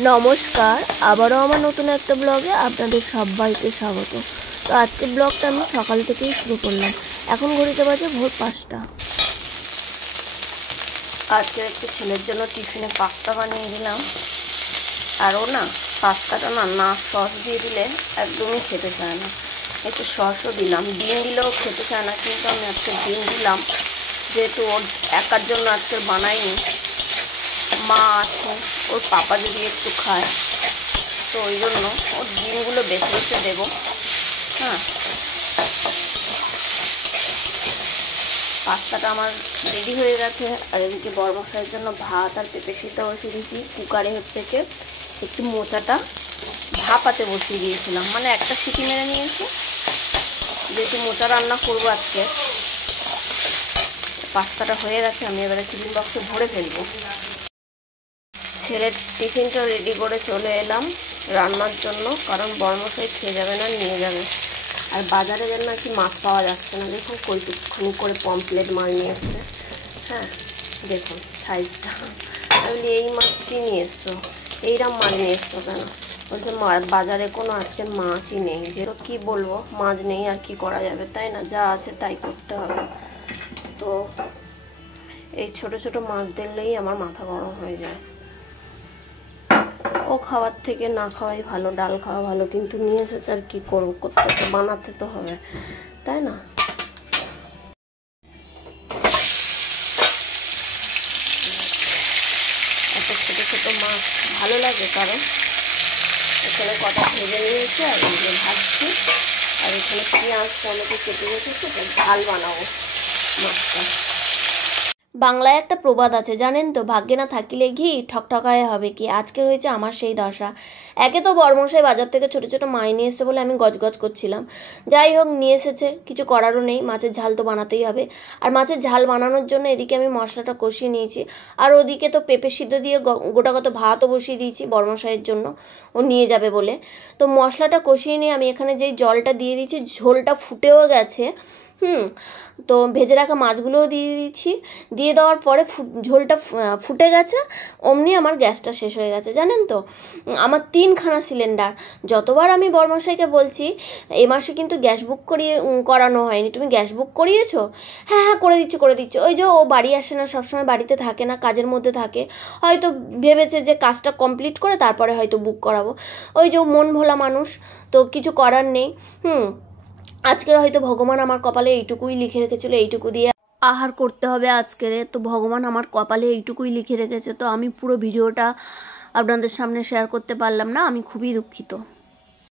নমস্কার, আবারও আমার নতুন একটা ব্লগে আপনাদের সবাইকে স্বাগত। তো আজকে ব্লগটা আমি সকাল থেকেই শুরু করলাম। এখন ঘড়িতে বাজে ভোর 5টা। আজকে একটু ছেলের জন্য টিফিনে পাস্তা বানিয়ে দিলাম। আর ও না পাস্তাটা না সস দিয়ে দিলে একদমই খেতে চায় না। একটু সসও দিলাম, ডিম দিলেও খেতে চায় না, কিন্তু আমি আজকে ডিম দিলাম যেহেতু ওর একার জন্য আজকে বানাইনি। মা আছে, ওর পাপা যদি একটু খায় তো ওই জন্য ওর ডিমগুলো বেছে বেছে দেবো। হ্যাঁ, পাস্তাটা আমার রেডি হয়ে গেছে। আর এদিকে বড়মশাইয়ের জন্য ভাত আর পেঁপে সিদ্ধ বসিয়ে দিয়েছি। কুকারে থেকে একটু মোচাটা ভাপাতে বসিয়ে দিয়েছিলাম, মানে একটা সিটি মেরে নিয়েছি, যেহেতু মোচা রান্না করবো আজকে। পাস্তাটা হয়ে গেছে, আমি এবারে টিফিন বক্সে ভরে ফেলবো। ছেলের টিফিনটা রেডি করে চলে এলাম রান্নার জন্য, কারণ বড়মশাই খেয়ে যাবে না, নিয়ে যাবে। আর বাজারে যেন নাকি মাছ পাওয়া যাচ্ছে না। দেখুন কইটুকখানি করে পমপ্লেট মাছ নিয়ে এসছে। হ্যাঁ দেখুন সাইজটা। আমি এই মাছটি নিয়ে এসছো, এইরকম মাছ নিয়ে এসছো কেন? বলছে বাজারে কোনো আজকের মাছই নেই। যেটা কী বলবো, মাছ নেই আর কি করা যাবে, তাই না? যা আছে তাই করতে হবে। তো এই ছোট ছোট মাছ দিলেই আমার মাথা গরম হয়ে যায়। ও খাওয়ার থেকে না খাওয়াই ভালো, ডাল খাওয়া ভালো, কিন্তু নিয়ে এসেছে আর কি করবো, করতে তো বানাতে তো হবে, তাই না? এত ছোট ছোট মাছ ভালো লাগে, কারণ এখানে কটা ভেজে নিয়েছে আর এগুলো ভাজছি। আর এখানে পেঁয়াজ টমেটো কেটে রেখেছে, ঝাল বানাবো মাছটা। বাংলায় একটা প্রবাদ আছে জানেন তো, ভাগ্যে না থাকিলে ঘি ঠকঠকায় হবে কি। আজকের হয়েছে আমার সেই দশা। একে তো বড়মশাই বাজার থেকে ছোট ছোট মাছ নিয়ে এসেছে বলে আমি গজগজ করছিলাম। যাই হোক, নিয়ে এসেছে, কিছু করারও নেই, মাছের ঝাল তো বানাতেই হবে। আর মাছের ঝাল বানানোর জন্য এদিকে আমি মশলাটা কষিয়ে নিয়েছি, আর ওদিকে তো পেঁপে সিদ্ধ দিয়ে গোটাগত ভাতও বসিয়ে দিয়েছি বড়মশাইয়ের জন্য, ও নিয়ে যাবে বলে। তো মশলাটা কষিয়ে নিয়ে আমি এখানে যেই জলটা দিয়ে দিয়েছি, ঝোলটা ফুটেও গেছে। তো ভেজে রাখা মাছগুলোও দিয়ে দিচ্ছি। দিয়ে দেওয়ার পরে ঝোলটা ফুটে গেছে, অমনি আমার গ্যাসটা শেষ হয়ে গেছে জানেন তো। আমার 3খানা সিলিন্ডার। যতবার আমি বড়মশাইকে বলছি, এ মাসে কিন্তু গ্যাস বুক করানো হয়নি, তুমি গ্যাস বুক করিয়েছো? হ্যাঁ হ্যাঁ করে দিচ্ছি। ওই যে ও বাড়ি আসে না, সবসময় বাড়িতে থাকে না, কাজের মধ্যে থাকে। হয়তো ভেবেছে যে কাজটা কমপ্লিট করে তারপরে হয়তো বুক করাবো। ওই যে মন ভোলা মানুষ, তো কিছু করার নেই। আজকের হয়তো ভগবান আমার কপালে এইটুকুই লিখে রেখেছিল, এইটুকু দিয়ে আহার করতে হবে আজকের। তো ভগবান আমার কপালে এইটুকুই লিখে রেখেছে। তো আমি পুরো ভিডিওটা আপনাদের সামনে শেয়ার করতে পারলাম না, আমি খুবই দুঃখিত।